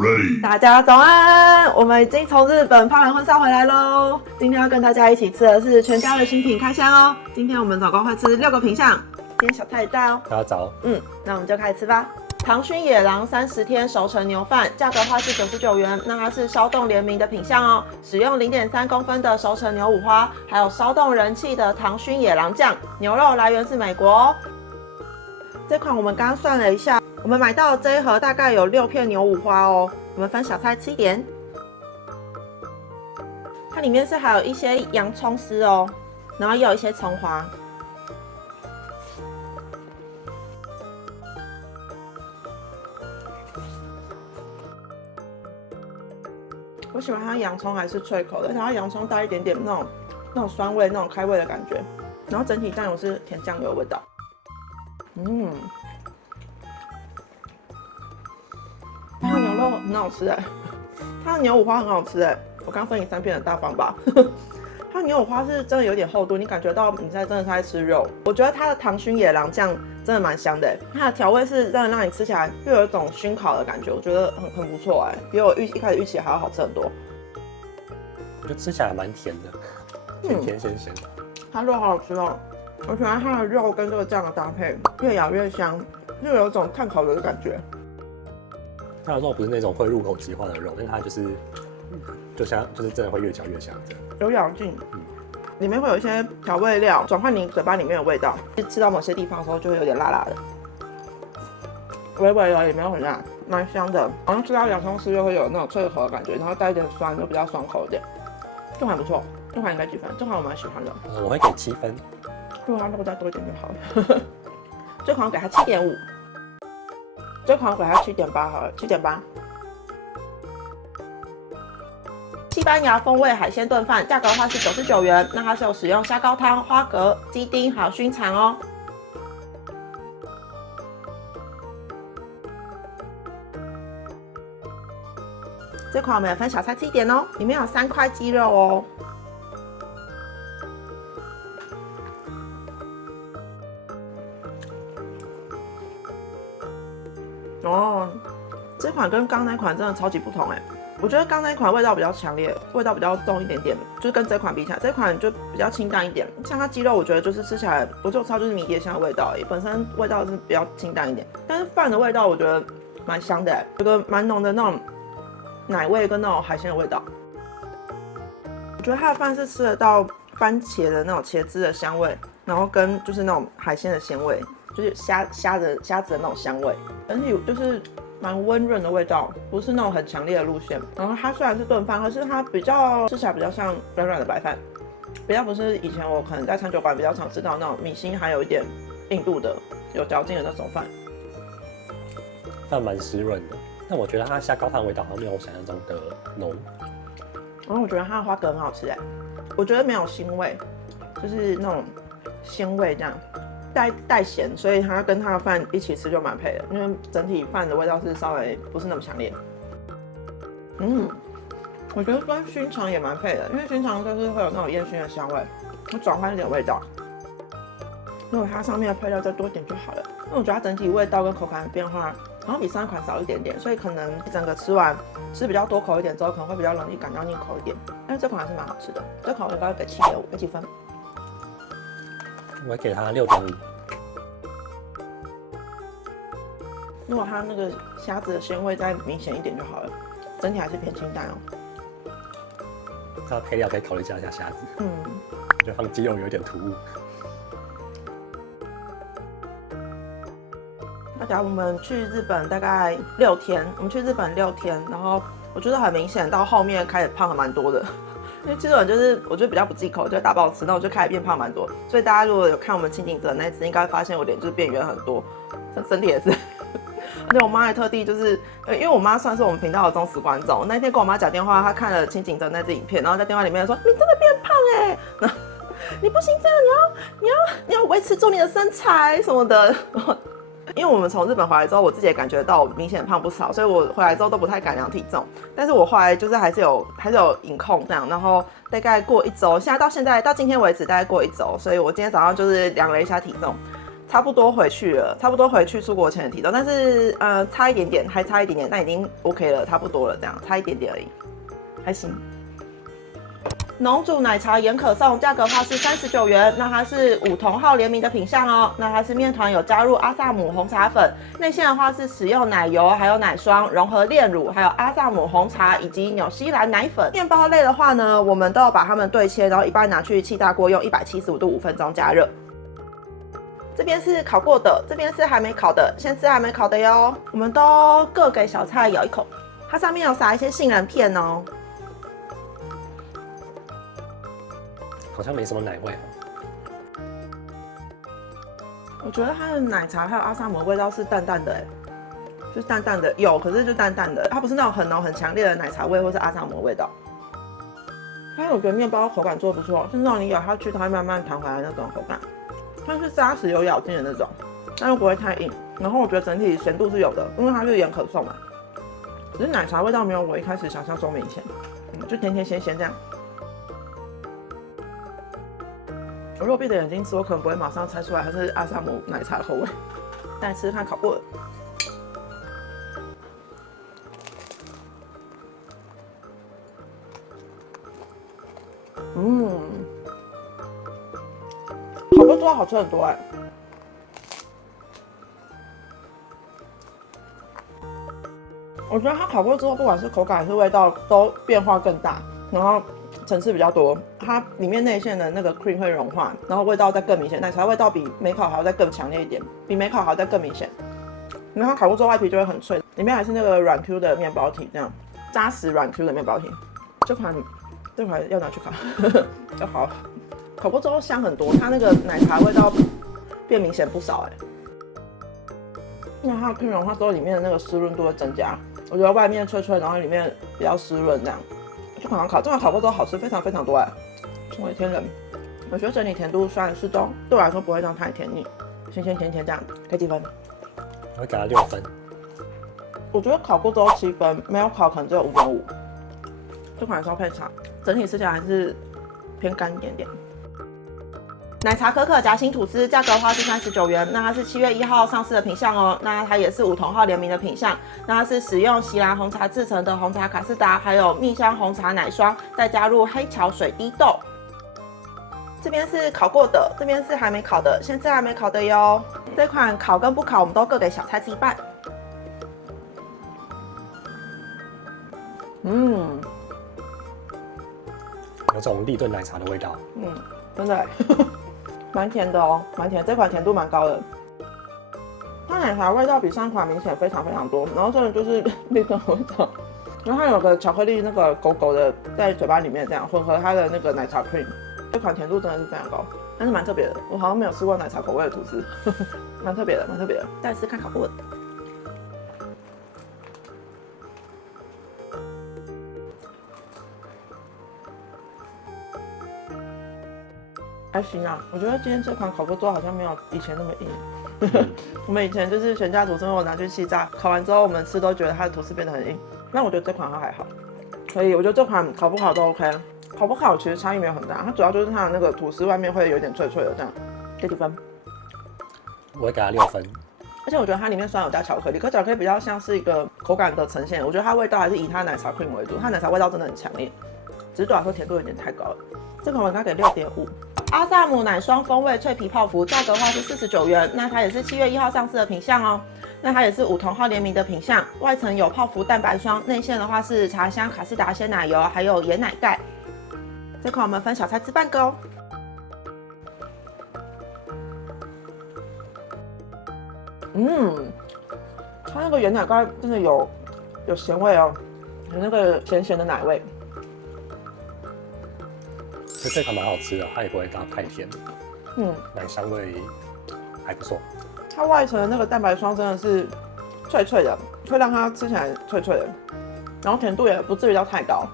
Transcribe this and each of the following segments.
Ready， 大家早安！我们已经从日本胖完婚纱回来喽。今天要跟大家一起吃的是全家的新品开箱哦。今天我们总共会吃6个品项，今天小菜一道哦。大家早。那我们就开始吃吧。唐熏野狼30天熟成牛饭，价格的话是99元。那它是烧冻联名的品项哦，使用0.3公分的熟成牛五花，还有烧冻人气的唐熏野狼酱，牛肉来源是美国哦。这款我们刚刚算了一下，我们买到这一盒大概有6片牛五花哦。我们分小菜吃一点，它里面是还有一些洋葱丝哦，然后也有一些葱花。我喜欢它洋葱还是脆口的，而且它洋葱带一点点那种酸味、那种开胃的感觉，然后整体酱油是甜酱油的味道。它的牛肉很好吃哎，它的牛五花很好吃哎，我刚分你3片的大方吧。它的牛五花是真的有点厚度，你感觉到你真的是在吃肉。我觉得它的唐熏野狼酱真的蛮香的，它的调味是真的让你吃起来又有一种熏烤的感觉，我觉得很不错哎，比我一开始预期还要好吃很多。我觉得吃起来蛮甜的，甜甜咸咸的。它肉好好吃哦，我喜欢它的肉跟这个酱的搭配，越咬越香，又有一种炭烤的感觉。它的肉不是那种会入口即化的肉，但是它就是真的会越嚼越香这样。有咬劲，里面会有一些调味料转换你嘴巴里面的味道，吃到某些地方的时候就会有点辣辣的，微微的也没有很辣，蛮香的。好像吃到洋葱丝又会有那种脆口的感觉，然后带一点酸，就比较爽口一点。这款不错，这款应该几分？这款我蛮喜欢的。我会给7分。如果它肉再多一点就好了。这款我给它7.5，这款我给它7.8好了，7.8。西班牙风味海鲜炖饭，价格的话是99元。那它是有使用虾膏汤、花蛤、鸡丁还有熏肠哦。这款我们也分小菜吃一点哦，里面有3块鸡肉哦。这款跟刚那款真的超级不同哎，我觉得刚那款味道比较强烈，味道比较重一点点，就是跟这款比起来，这款就比较清淡一点。像它鸡肉，我觉得就是吃起来不就超就是迷迭香的味道而已，本身味道是比较清淡一点。但是饭的味道我觉得蛮香的，有个蛮浓的那种奶味跟那种海鲜的味道。我觉得它的饭是吃得到番茄的那种茄汁的香味，然后跟就是那种海鲜的鲜味，就是虾子的那种香味，整体就是蛮温润的味道，不是那种很强烈的路线。然后它虽然是炖饭，可是它比较吃起来比较像软软的白饭，比较不是以前我可能在餐酒馆比较常吃到那种米心还有一点硬度的有嚼劲的那种饭。饭蛮湿润的，但我觉得它虾膏汤味道好像没有我想象中的浓。然后我觉得它的花蛤很好吃哎，我觉得没有腥味，就是那种鲜味这样。带咸，所以它跟它的饭一起吃就蛮配的，因为整体饭的味道是稍微不是那么强烈。我觉得跟熏肠也蛮配的，因为熏肠就是会有那种烟熏的香味，它转换一点味道。如果它上面的配料再多一点就好了，因为我觉得它整体味道跟口感的变化好像比上一款少一点点，所以可能整个吃比较多口一点之后，可能会比较容易感到腻口一点。但是这款还是蛮好吃的，这款我应该会给7.5，给几分？我会给它6.5。如果它那个虾子的鲜味再明显一点就好了，整体还是偏清淡哦。它配料可以考虑加一下虾子。我觉得放鸡肉有点突兀。大家我们去日本大概6天，然后我觉得很明显到后面开始胖了蛮多的。因为这种就是我觉得比较不忌口，就大暴吃，那我就开始变胖蛮多。所以大家如果有看我们清景泽那一次，应该会发现我脸就是变圆很多，身体也是。而且我妈还特地就是，因为我妈算是我们频道的忠实观众，那天跟我妈讲电话，她看了清景泽那支影片，然后在电话里面说：“你真的变胖哎，你不行这样，你要维持住你的身材什么的。”因为我们从日本回来之后，我自己也感觉到我明显胖不少，所以我回来之后都不太敢量体重。但是我后来就是还是有饮控这样，然后大概过1周，到今天为止大概过1周，所以我今天早上就是量了一下体重，差不多回去了，差不多回去出国前的体重，但是差一点点，还差一点点，那已经 OK 了，差不多了，这样差一点点而已，还行。浓煮奶茶盐可颂，价格的话是39元，那它是五同号联名的品项哦。那它是面团有加入阿萨姆红茶粉，内馅的话是使用奶油还有奶霜融合炼乳，还有阿萨姆红茶以及纽西兰奶粉。面包类的话呢，我们都要把它们对切，然后一半拿去气炸锅用175度5分钟加热。这边是烤过的，这边是还没烤的，先吃还没烤的哟。我们都各给小菜咬一口，它上面有撒一些杏仁片哦。好像没什么奶味。我觉得它的奶茶还有阿萨姆的味道是淡淡的，就是淡淡的，有，可是就淡淡的，它不是那种很浓很强烈的奶茶味或是阿萨姆的味道。但是我觉得面包口感做得不错，是那种你咬下去它会慢慢弹回来那种口感，它是扎实有咬劲的那种，但又不会太硬。然后我觉得整体咸度是有的，因为它是盐可颂嘛，只是奶茶味道没有我一开始想象中明显，就甜甜咸咸这样。我如果闭着眼睛吃，我可能不会马上猜出来它是阿萨姆奶茶口味。但吃吃看烤过的，烤过之后好吃很多哎。我觉得它烤过之后，不管是口感还是味道，都变化更大，然后层次比较多，它里面内馅的那个 cream 会融化，然后味道再更明显，奶茶味道比没烤还要再更强烈一点，比没烤还要再更明显。然后烤过之后外皮就会很脆，里面还是那个软 Q 的面包体，这样扎实软 Q 的面包体。这款要拿去烤，就好。烤过之后香很多，它那个奶茶味道变明显不少哎。那它 cream 融化之后，里面的那个湿润度会增加，我觉得外面脆脆，然后里面比较湿润这样。这款烤过之后好吃非常非常多哎，惊为天人。我觉得整体甜度算适中，对我来说不会让太甜腻，咸咸甜甜这样，给几分？我会给它6分。我觉得烤过之后7分，没有烤可能只有5.5。这款烧配茶，整体吃起来还是偏干一点点。奶茶可可夹心吐司，价格的话是39元，那它是7月1号上市的品项哦，那它也是五同号联名的品项，那它是使用锡兰红茶制成的红茶卡士达，还有蜜香红茶奶霜，再加入黑巧水滴豆。这边是烤过的，这边是还没烤的，先吃还没烤的哟。这款烤跟不烤，我们都各给小菜吃一半。有种立顿奶茶的味道。真的蛮甜的哦，蛮甜，这款甜度蛮高的。它奶茶味道比上款明显非常非常多，然后这个就是立顿味道，然后它有个巧克力那个狗狗的在嘴巴里面这样混合它的那个奶茶 cream， 这款甜度真的是非常高，但是蛮特别的，我好像没有吃过奶茶口味的吐司，蛮特别的，蛮特别的。再吃看烤过的。还行啊，我觉得今天这款烤过之后好像没有以前那么硬。我们以前就是全家吐司，我拿去气炸，烤完之后我们吃都觉得它的吐司变得很硬。但我觉得这款它还好，所以我觉得这款烤不烤都 OK。烤不烤其实差异没有很大，它主要就是它的那个吐司外面会有点脆脆的这样。给几分？我会给它6分。而且我觉得它里面虽然有加巧克力，可巧克力比较像是一个口感的呈现。我觉得它味道还是以它奶茶 cream 为主，它奶茶味道真的很强烈，只是对我来说甜度有点太高了。这款我应该给6.5。阿萨姆奶霜风味脆皮泡芙，价格的话是49元，那它也是7月1号上市的品项哦。那它也是五同号联名的品项，外层有泡芙蛋白霜，内馅的话是茶香卡士达鲜奶油，还有盐奶盖。这款我们分小菜吃半个哦。它那个盐奶盖真的有咸味哦，有那个咸咸的奶味。这款蛮好吃的，它也不会到太甜。奶香味还不错。它外层的那个蛋白霜真的是脆脆的，会让它吃起来脆脆的，然后甜度也不至于到太高。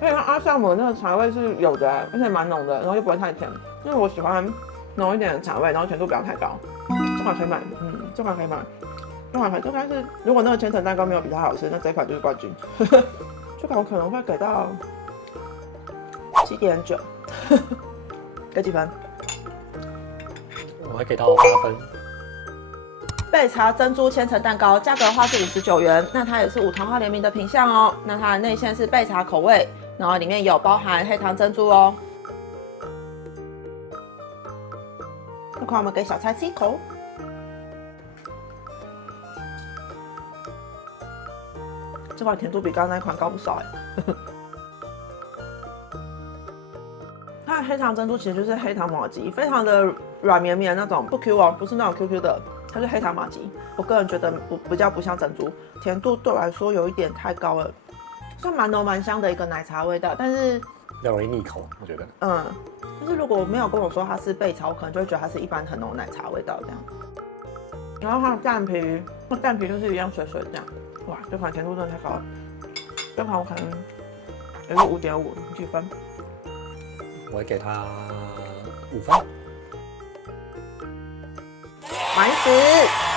而且它阿萨姆的那个茶味是有的，而且蛮浓的，然后又不会太甜，因为我喜欢浓一点的茶味，然后甜度不要太高。这款可以买，这款可以买。这款应该是，如果那个千层蛋糕没有比它好吃，那这款就是冠军。这款我可能会给到7.9，给几分？我会给到8分。焙茶珍珠千层蛋糕，价格的话是59元，那它也是无糖化联名的品项哦。那它的内馅是焙茶口味，然后里面有包含黑糖珍珠哦。这款我们给小菜吃一口。这款甜度比刚刚那款高不少哎。它的黑糖珍珠其实就是黑糖麻糬，非常的软绵绵那种，不 Q 哦，不是那种 QQ 的，它是黑糖麻糬。我个人觉得比较不像珍珠，甜度对我来说有一点太高了，算蛮浓蛮香的一个奶茶味道，但是比较容易腻口，我觉得。但是如果没有跟我说它是焙茶，我可能就会觉得它是一般很浓奶茶味道这样。然后它的蛋皮，那蛋皮就是一样水水这样。哇，这款甜度真的太高了，这款我可能也是5.5，几分？我会给它5分。马一石，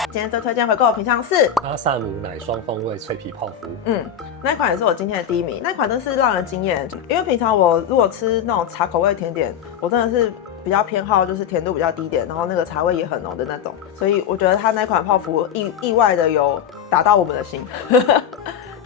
今天最推荐回购的品项是阿萨姆奶霜风味脆皮泡芙。那一款也是我今天的第1名，那一款真是让人惊艳。因为平常我如果吃那种茶口味甜点，我真的是比较偏好就是甜度比较低点，然后那个茶味也很浓的那种，所以我觉得它那款泡芙意外的有打到我们的心。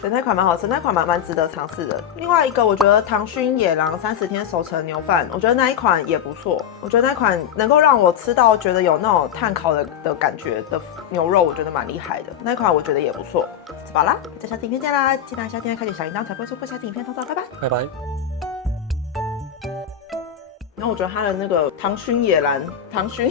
对，那款蛮好吃，那款蛮值得尝试的。另外一个，我觉得唐熏野狼30天熟成牛饭，我觉得那一款也不错。我觉得那款能够让我吃到觉得有那种炭烤的感觉的牛肉，我觉得蛮厉害的。那款我觉得也不错。好啦，在下次影片见啦！记得按下订阅、开启小铃铛，才不会错过下次影片通知。拜拜。拜拜。然后我觉得它的那个唐熏野狼，唐熏